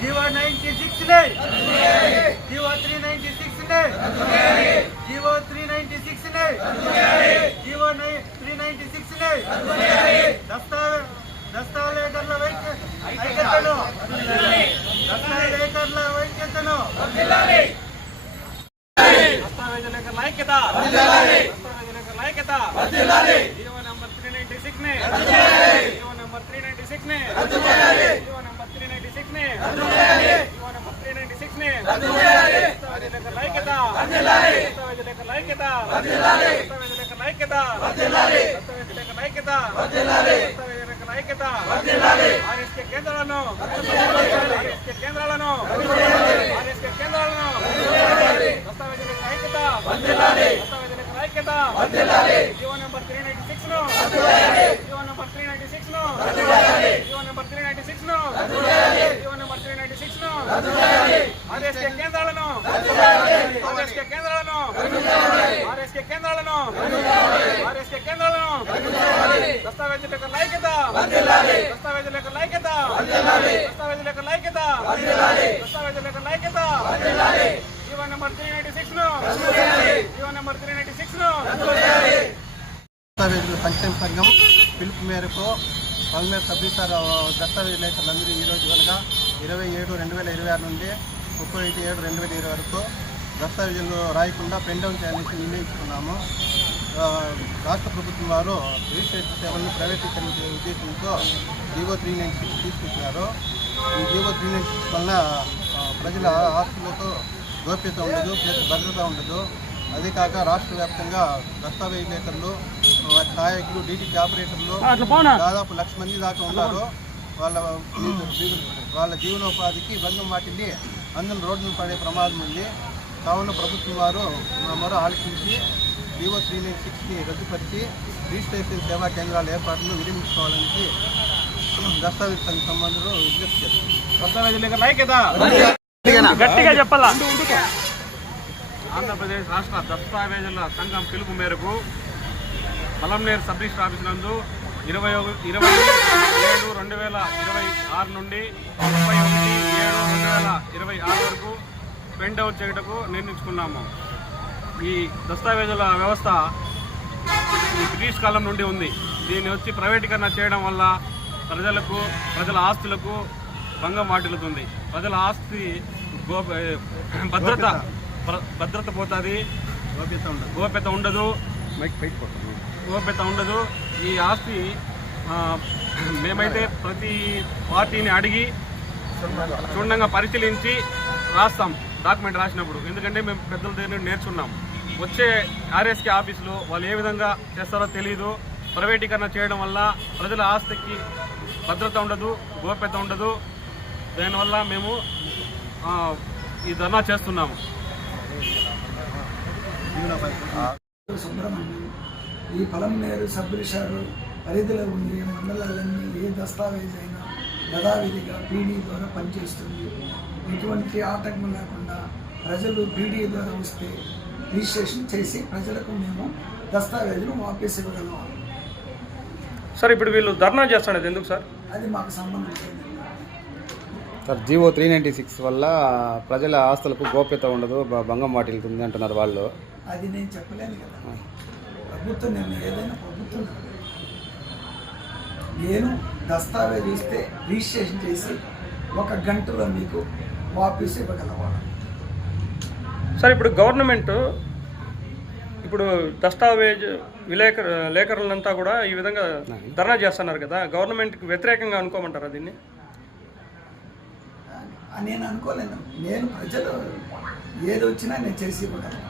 GO 96 నే, GO 396 నే, GO 396 నే, జీవో 396 నే, దస్తావేజుల ఐక్యతను, దస్తావేజుల ఐక్యతను, దస్తావేజుల ఐక్యత, దస్తావేజుల ఐక్యత, జీవో నంబర్ 396 నే, జీవో నంబర్ 396 నే, జీవో నంబర్ 396 నే, జీవో నంబర్ 396 నే, దస్తావేజుల ఐక్యత, దస్తావేజుల ఐక్యత, దస్తావేజుల ఐక్యత, దస్తావేజుల ఐక్యత, దస్తావేజుల ఐక్యత, ఆర్ఎస్కే కేంద్రాలను, ఆర్ఎస్కే కేంద్రాలను, ఆర్ఎస్కే కేంద్రాలను, దస్తావేజుల ఐక్యత, దస్తావేజుల ఐక్యత, జీవో నంబర్ 396 ను, జీవో నంబర్ 396 ను, జీవో నంబర్ 396 ను, జీవో నంబర్ 396 ను, ఆర్ఎస్కే కేంద్రాలను, ఆర్ఎస్కే కేంద్రాలను, ఆర్ఎస్కే కేంద్రాలను, ఆర్ఎస్కే కేంద్రాలను, దస్తావేజుల ఐక్యత, దస్తావేజుల ఐక్యత, దస్తావేజుల ఐక్యత, దస్తావేజుల ఐక్యత, జీవో నంబర్ 396 ను, జీవో నంబర్ 396 ను. దస్తావేజుల సంక్షేమ సంఘం పిలుపు మేరకు పల్మేరు సభ్యుల దస్తావేజు లేఖలందరూ ఈరోజు అనగా 27/2026 నుండి 31/7/2020 వరకు దస్తావేజులు రాయకుండా పెన్ డౌన్ చేయాలని నిర్ణయించుకున్నాము. రాష్ట్ర ప్రభుత్వం వారు రిజిస్ట్రేషన్ సేవలను ప్రైవేటీకరించే ఉద్దేశంతో జీవో 396 తీసుకొచ్చినారు. ఈ జీవో 396 వలన ప్రజల ఆస్తులకు గోప్యత ఉండదు, భద్రత ఉండదు. అదే కాక రాష్ట్ర వ్యాప్తంగా దస్తావేజులేటర్లు, సహాయకులు, డీటీపీ ఆపరేటర్లు దాదాపు 1,00,000 మంది దాకా ఉన్నారు. వాళ్ళ జీవనోపాధికి భంగం వాటిల్లి అందరూ రోడ్డును పడే ప్రమాదం ఉంది. కావున ప్రభుత్వం వారు మరో ఆలోచించి జీవో 396ని రద్దుపరిచి రిజిస్ట్రేషన్ సేవా కేంద్రాల ఏర్పాటును విరమించుకోవాలని దస్తావేజ్ సంఘ సంబంధులు విజ్ఞప్తి చేస్తారు. గట్టిగా చెప్పాలా. ఆంధ్రప్రదేశ్ రాష్ట్ర దస్తావేజుల సంఘం పిలుపు మేరకు పలంనేరు సబ్ రిజిస్టర్ ఆఫీస్ నందు 27/2026 నుండి 31/7/2026 వరకు పెన్ డౌన్ చేయటకు నిర్ణయించుకున్నాము. ఈ దస్తావేజుల వ్యవస్థ ఈ బ్రిటిష్ కాలం నుండి ఉంది. దీన్ని వచ్చి ప్రైవేటీకరణ చేయడం వల్ల ప్రజల ఆస్తులకు భంగం వాటిల్లుతుంది. ప్రజల ఆస్తి భద్రత పోతుంది, గోప్యత ఉండదు. ఈ ఆస్తి మేమైతే ప్రతి పార్టీని అడిగి క్షుణ్ణంగా పరిశీలించి రాస్తాం డాక్యుమెంట్ రాసినప్పుడు. ఎందుకంటే మేము పెద్దల దగ్గర నేర్చుకున్నాం. వచ్చే ఆర్ఎస్కే ఆఫీసులో వాళ్ళు ఏ విధంగా చేస్తారో తెలియదు. ప్రైవేటీకరణ చేయడం వల్ల ప్రజల ఆస్తికి భద్రత ఉండదు, గోప్యత ఉండదు. దానివల్ల మేము ఈ ధర్నా చేస్తున్నాము. సుబ్రహ్మణ్యం ఈ పలంనేరు సబ్ రిజిస్టర్ పరిధిలో ఉండే మండలాలన్నీ ఏ దస్తావేజ్ అయినా యథావిధిగా పీడీ ద్వారా పనిచేస్తుంది. ఎటువంటి ఆటంకం లేకుండా ప్రజలు పీడీ ద్వారా వస్తే రిజిస్ట్రేషన్ చేసి ప్రజలకు మేము దస్తావేజులు వాపస్ ఇవ్వగలం. సార్ ఇప్పుడు వీళ్ళు ధర్నా చేస్తున్నది ఎందుకు సార్? అది మాకు సంబంధం లేదు సార్. జీవో 396 వల్ల ప్రజల ఆస్తులకు గోప్యత ఉండదు, భంగం వాటిల్లుతుంది అంటున్నారు వాళ్ళు. అది నేను చెప్పలేను కదా. ప్రభుత్వం ఏదైనా ప్రభుత్వం నేను దస్తావేజ్ ఇస్తే రిజిస్ట్రేషన్ చేసి 1 గంటలో మీకు వాపస్ ఇవ్వగలవాడు. సార్ ఇప్పుడు గవర్నమెంట్ దస్తావేజ్ లేఖరులంతా కూడా ఈ విధంగా ధర్నా చేస్తున్నారు కదా, గవర్నమెంట్కి వ్యతిరేకంగా అనుకోమంటారా దీన్ని? నేను అనుకోలేను. నేను ప్రజలు ఏది వచ్చినా నేను చేసి ఇవ్వగలను.